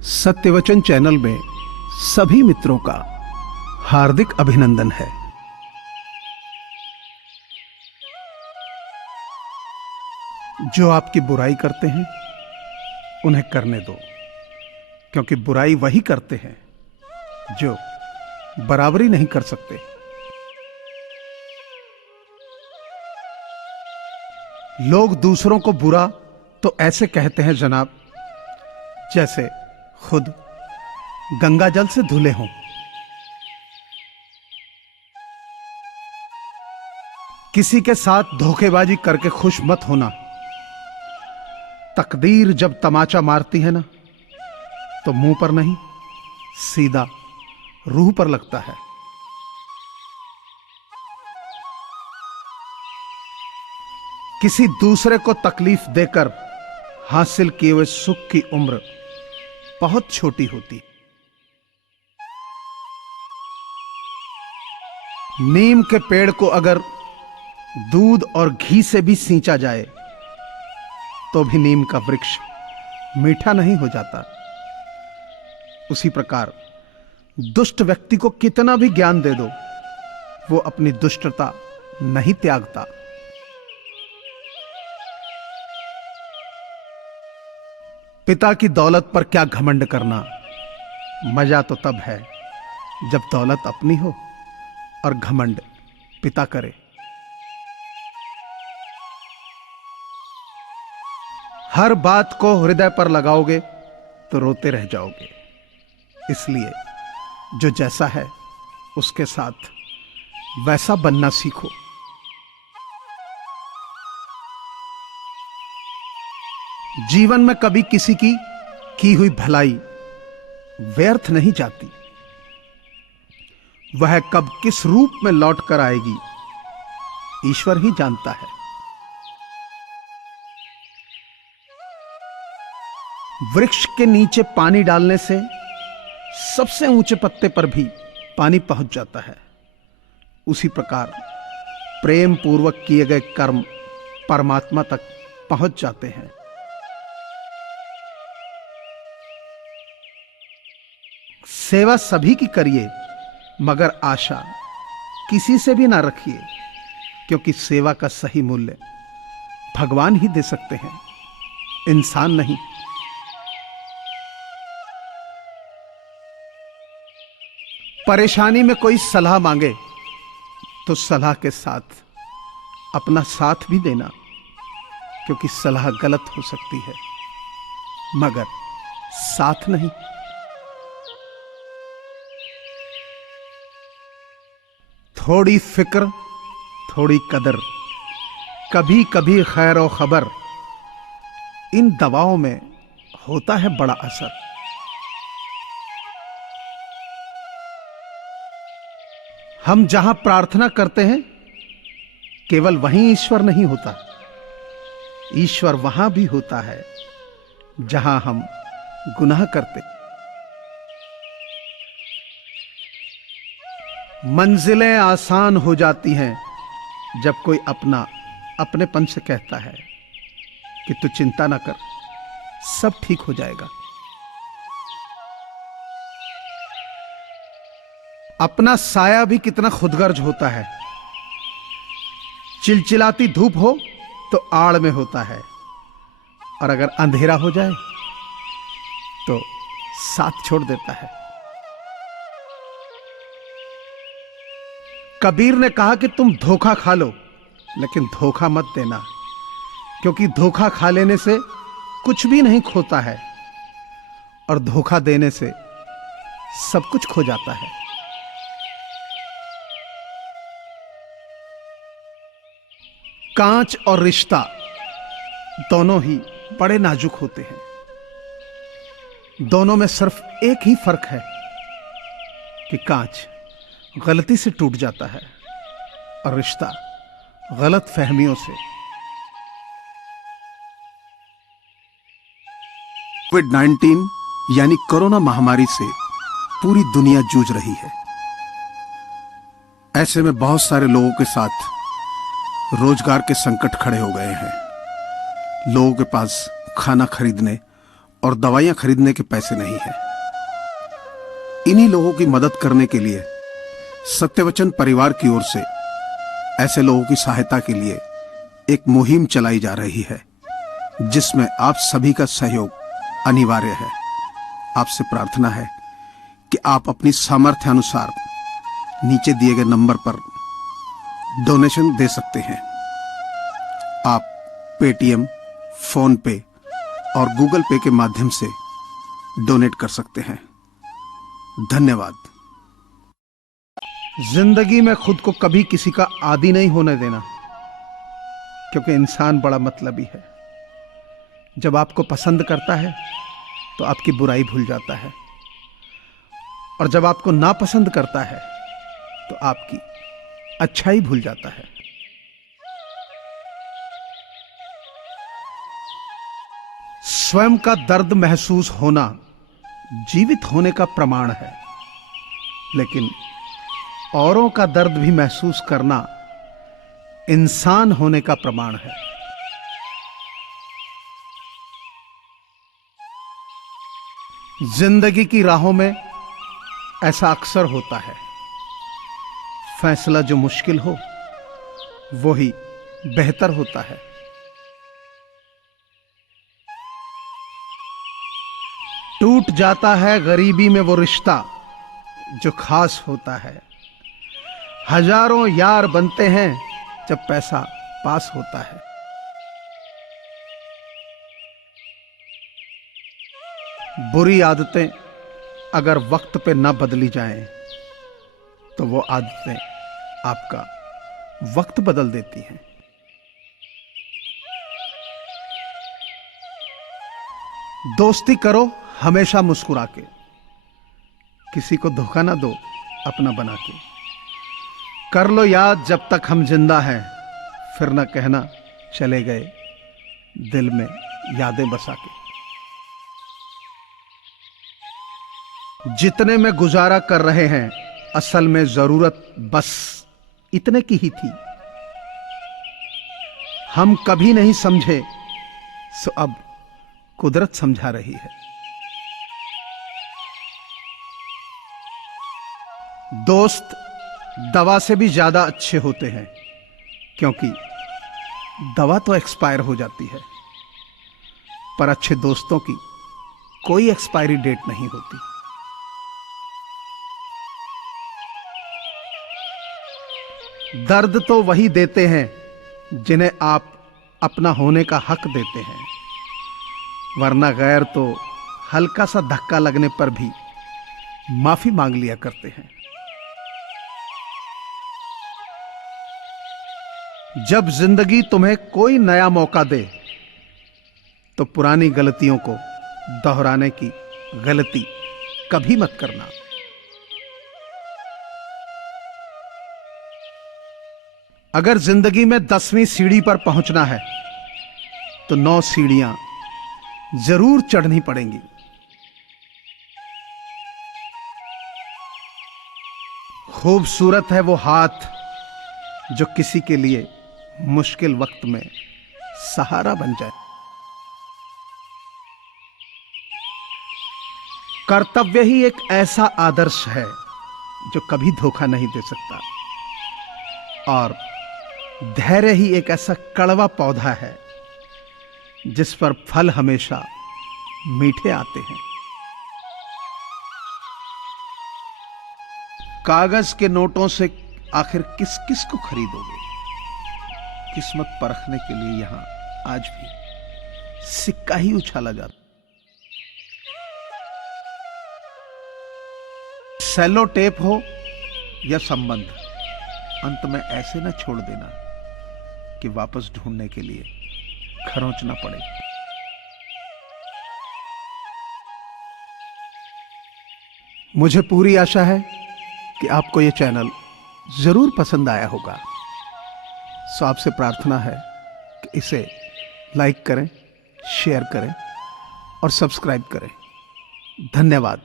सत्यवचन channel में सभी मित्रों का हार्दिक अभिनंदन है। जो आपकी बुराई करते हैं उन्हें करने दो, क्योंकि बुराई वही करते हैं जो बराबरी नहीं कर सकते। लोग दूसरों को बुरा तो ऐसे कहते हैं जनाब, जैसे खुद गंगा जल से धुले हों। किसी के साथ धोखेबाजी करके खुश मत होना। तकदीर जब तमाचा मारती है ना, तो मुंह पर नहीं, सीधा रूह पर लगता है। किसी दूसरे को तकलीफ देकर हासिल किए हुए सुख की उम्र बहुत छोटी होती। नीम के पेड़ को अगर दूध और घी से भी सींचा जाए तो भी नीम का वृक्ष मीठा नहीं हो जाता। उसी प्रकार दुष्ट व्यक्ति को कितना भी ज्ञान दे दो, वो अपनी दुष्टता नहीं त्यागता। पिता की दौलत पर क्या घमंड करना, मजा तो तब है जब दौलत अपनी हो और घमंड पिता करे। हर बात को हृदय पर लगाओगे तो रोते रह जाओगे। इसलिए जो जैसा है उसके साथ वैसा बनना सीखो। जीवन में कभी किसी की हुई भलाई व्यर्थ नहीं जाती। वह कब किस रूप में लौट कर आएगी, ईश्वर ही जानता है। वृक्ष के नीचे पानी डालने से सबसे ऊंचे पत्ते पर भी पानी पहुंच जाता है। उसी प्रकार प्रेम पूर्वक किए गए कर्म परमात्मा तक पहुंच जाते हैं। सेवा सभी की करिए, मगर आशा किसी से भी ना रखिए, क्योंकि सेवा का सही मूल्य भगवान ही दे सकते हैं, इंसान नहीं। परेशानी में कोई सलाह मांगे तो सलाह के साथ अपना साथ भी देना, क्योंकि सलाह गलत हो सकती है मगर साथ नहीं। थोड़ी फिक्र थोड़ी कदर, कभी कभी खैर और खबर, इन दवाओं में होता है बड़ा असर। हम जहां प्रार्थना करते हैं केवल वहीं ईश्वर नहीं होता, ईश्वर वहां भी होता है जहां हम गुनाह करते। मंजिलें आसान हो जाती हैं जब कोई अपनेपन से कहता है कि तू चिंता ना कर, सब ठीक हो जाएगा। अपना साया भी कितना खुदगर्ज होता है। चिलचिलाती धूप हो तो आड़ में होता है, और अगर अंधेरा हो जाए तो साथ छोड़ देता है। कबीर ने कहा कि तुम धोखा खा लो, लेकिन धोखा मत देना, क्योंकि धोखा खा लेने से कुछ भी नहीं खोता है और धोखा देने से सब कुछ खो जाता है। कांच और रिश्ता दोनों ही बड़े नाजुक होते हैं। दोनों में सिर्फ एक ही फर्क है कि कांच गलती से टूट जाता है और रिश्ता गलत फहमियों से। कोविड-19 यानी कोरोना महामारी से पूरी दुनिया जूझ रही है। ऐसे में बहुत सारे लोगों के साथ रोजगार के संकट खड़े हो गए हैं। लोगों के पास खाना खरीदने और दवाइयां खरीदने के पैसे नहीं है। इन्हीं लोगों की मदद करने के लिए सत्यवचन परिवार की ओर से ऐसे लोगों की सहायता के लिए एक मुहिम चलाई जा रही है, जिसमें आप सभी का सहयोग अनिवार्य है। आपसे प्रार्थना है कि आप अपनी सामर्थ्य अनुसार नीचे दिए गए नंबर पर डोनेशन दे सकते हैं। आप पेटीएम, फोन पे और गूगल पे के माध्यम से डोनेट कर सकते हैं। धन्यवाद। जिंदगी में खुद को कभी किसी का आदी नहीं होने देना, क्योंकि इंसान बड़ा मतलबी है। जब आपको पसंद करता है तो आपकी बुराई भूल जाता है, और जब आपको नापसंद करता है तो आपकी अच्छाई भूल जाता है। स्वयं का दर्द महसूस होना जीवित होने का प्रमाण है, लेकिन औरों का दर्द भी महसूस करना इंसान होने का प्रमाण है। जिंदगी की राहों में ऐसा अक्सर होता है, फैसला जो मुश्किल हो वो ही बेहतर होता है। टूट जाता है गरीबी में वो रिश्ता जो खास होता है। हजारों यार बनते हैं जब पैसा पास होता है। बुरी आदतें अगर वक्त पे ना बदली जाएं, तो वो आदतें आपका वक्त बदल देती हैं। दोस्ती करो हमेशा मुस्कुरा के, किसी को धोखा ना दो अपना बना के। कर लो याद जब तक हम जिंदा हैं, फिर ना कहना चले गए दिल में यादें बसा के। जितने में गुजारा कर रहे हैं असल में जरूरत बस इतने की ही थी। हम कभी नहीं समझे, सो अब कुदरत समझा रही है। दोस्त दवा से भी ज्यादा अच्छे होते हैं, क्योंकि दवा तो एक्सपायर हो जाती है, पर अच्छे दोस्तों की कोई एक्सपायरी डेट नहीं होती। दर्द तो वही देते हैं जिन्हें आप अपना होने का हक देते हैं, वरना गैर तो हल्का सा धक्का लगने पर भी माफी मांग लिया करते हैं। जब जिंदगी तुम्हें कोई नया मौका दे तो पुरानी गलतियों को दोहराने की गलती कभी मत करना। अगर जिंदगी में 10वीं सीढ़ी पर पहुंचना है तो 9 सीढ़ियां जरूर चढ़नी पड़ेंगी। खूबसूरत है वो हाथ जो किसी के लिए मुश्किल वक्त में सहारा बन जाए। कर्तव्य ही एक ऐसा आदर्श है जो कभी धोखा नहीं दे सकता, और धैर्य ही एक ऐसा कड़वा पौधा है जिस पर फल हमेशा मीठे आते हैं। कागज के नोटों से आखिर किस किस को खरीदोगे? किस्मत परखने के लिए यहां आज भी सिक्का ही उछाला जाता। सेलो टेप हो या संबंध, अंत में ऐसे न छोड़ देना कि वापस ढूंढने के लिए खरोंचना पड़े। मुझे पूरी आशा है कि आपको यह चैनल जरूर पसंद आया होगा। सो आपसे प्रार्थना है कि इसे लाइक करें, शेयर करें और सब्सक्राइब करें। धन्यवाद।